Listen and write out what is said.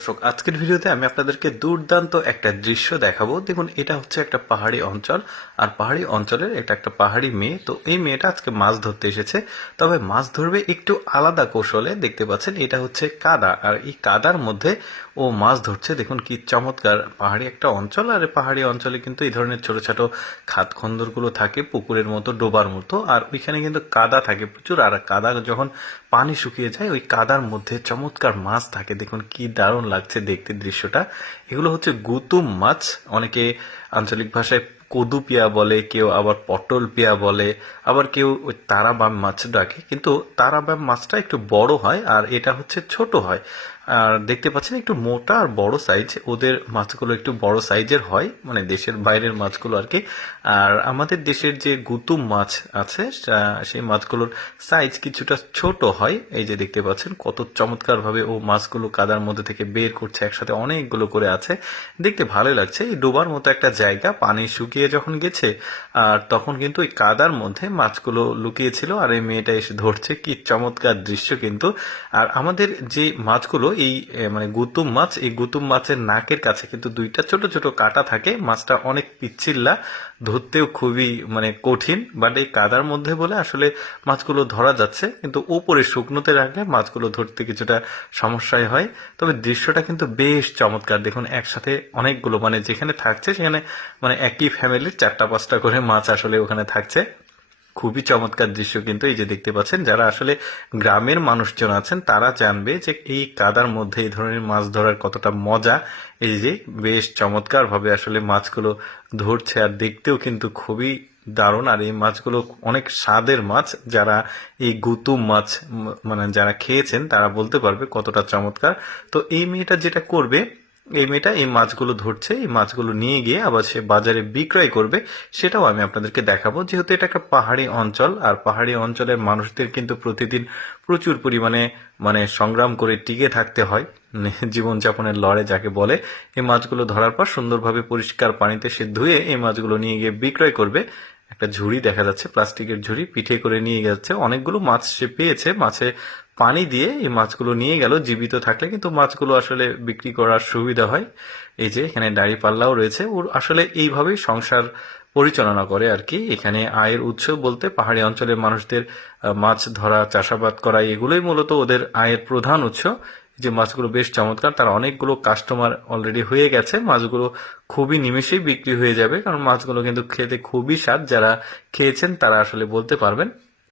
আজকের ভিডিওতে আমি আপনাদেরকে দুর্দান্ত একটা দৃশ্য দেখাবো। দেখুন, এটা হচ্ছে একটা পাহাড়ি অঞ্চল, আর পাহাড়ি অঞ্চলের এটা একটা পাহাড়ি মেয়ে। তো এই মেয়েটা আজকে মাছ ধরতে এসেছে, তবে মাছ ধরবে একটু আলাদা কৌশলে। দেখতে পাচ্ছেন এটা হচ্ছে কাদা, আর এই কাদার মধ্যে ও মাছ ধরছে। দেখুন কি চমৎকার! পাহাড়ি একটা অঞ্চল, আর পাহাড়ি অঞ্চলে কিন্তু এই ধরনের ছোট ছোট খাদ খন্দরগুলো থাকে, পুকুরের মতো, ডোবার মতো, আর ওইখানে কিন্তু কাদা থাকে প্রচুর। আর কাদা যখন পানি শুকিয়ে যায়, ওই কাদার মধ্যে চমৎকার মাছ থাকে। দেখুন কি দারুণ লাগছে দেখতে দৃশ্যটা। এগুলো হচ্ছে গুতুম মাছ, অনেকে আঞ্চলিক ভাষায় কদু পিয়া বলে, কেউ আবার পটল পিয়া বলে, আবার কেউ ওই তারাবাম মাছ ডাকে। কিন্তু তারাবাম মাছটা একটু বড় হয়, আর এটা হচ্ছে ছোট হয়। আর দেখতে পাচ্ছেন একটু মোটা আর বড় সাইজ, ওদের মাছগুলো একটু বড় সাইজের হয়, মানে দেশের বাইরের মাছগুলো আর কি। আর আমাদের দেশের যে গুতুম মাছ আছে, সেই মাছগুলোর সাইজ কিছুটা ছোট হয়। এই যে দেখতে পাচ্ছেন কত চমৎকার ভাবে ও মাছগুলো কাদার মধ্যে থেকে বের করছে, একসাথে অনেকগুলো করে আছে, দেখতে ভালোই লাগছে। এই ডোবার মতো একটা জায়গা, পানি শুকিয়ে যখন গেছে, আর তখন কিন্তু ওই কাদার মধ্যে মাছগুলো লুকিয়েছিল, আর এই মেয়েটা এসে ধরছে। কি চমৎকার দৃশ্য কিন্তু! আর আমাদের যে মাছগুলো, এই মানে গুতুম মাছ, এই গুতুম মাছের নাকের কাছে কিন্তু দুইটা ছোট ছোট কাঁটা থাকে। মাছটা অনেক পিচ্ছিল্লা, ধরতেও খুবই মানে কঠিন, বাট এই কাদার মধ্যে বলে আসলে মাছগুলো ধরা যাচ্ছে। কিন্তু উপরে শুকনোতে রাখলে মাছগুলো ধরতে কিছুটা সমস্যাই হয়। তবে দৃশ্যটা কিন্তু বেশ চমৎকার। দেখুন একসাথে অনেকগুলো, মানে যেখানে থাকছে সেখানে মানে একই ফ্যামিলির 4-5টা করে মাছ আসলে ওখানে থাকছে। খুবই চমৎকার দৃশ্য কিন্তু। এই যে দেখতে পাচ্ছেন, যারা আসলে গ্রামের মানুষজন আছেন তারা জানবে যে এই কাদার মধ্যে এই ধরনের মাছ ধরার কতটা মজা। এই যে বেশ চমৎকার ভাবে আসলে মাছগুলো ধরছে, আর দেখতেও কিন্তু খুবই দারুণ। আর এই মাছগুলো অনেক স্বাদের মাছ। যারা এই গুতুম মাছ মানে যারা খেয়েছেন তারা বলতে পারবে কতটা চমৎকার। তো এই মেয়েটা যেটা করবে, এই মেয়েটা এই মাছগুলো ধরছে, এই মাছগুলো নিয়ে গিয়ে আবার সে বাজারে বিক্রয় করবে, সেটাও আমি আপনাদেরকে দেখাবো। যেহেতু এটা একটা পাহাড়ি অঞ্চল, আর পাহাড়ি অঞ্চলের মানুষদের কিন্তু প্রতিদিন প্রচুর পরিমাণে মানে সংগ্রাম করে টিকে থাকতে হয়, জীবনযাপনের লড়াই যাকে বলে। এই মাছগুলো ধরার পর সুন্দরভাবে পরিষ্কার পানিতে সে ধুয়ে এই মাছগুলো নিয়ে গিয়ে বিক্রয় করবে। একটা ঝুড়ি দেখা যাচ্ছে, প্লাস্টিকের ঝুড়ি, পিঠে করে নিয়ে যাচ্ছে। অনেকগুলো মাছ সে পেয়েছে, মাছে পানি দিয়ে এই মাছগুলো নিয়ে গেল। জীবিত থাকলে কিন্তু মাছগুলো আসলে বিক্রি করার সুবিধা হয়। এই যে এখানে দাড়ি পাল্লাও রয়েছে। ওর আসলে এইভাবেই সংসার পরিচালনা করে আর কি। এখানে আয়ের উৎস বলতে পাহাড়ি অঞ্চলের মানুষদের মাছ ধরা, চাষাবাদ করা, এগুলোই মূলত ওদের আয়ের প্রধান উৎস। যে মাছগুলো বেশ চমৎকার, তার অনেকগুলো কাস্টমার অলরেডি হয়ে গেছে। মাছগুলো খুবই নিমেষেই বিক্রি হয়ে যাবে, কারণ মাছগুলো কিন্তু খেতে খুবই স্বাদ। যারা খেয়েছেন তারা আসলে বলতে পারবেন।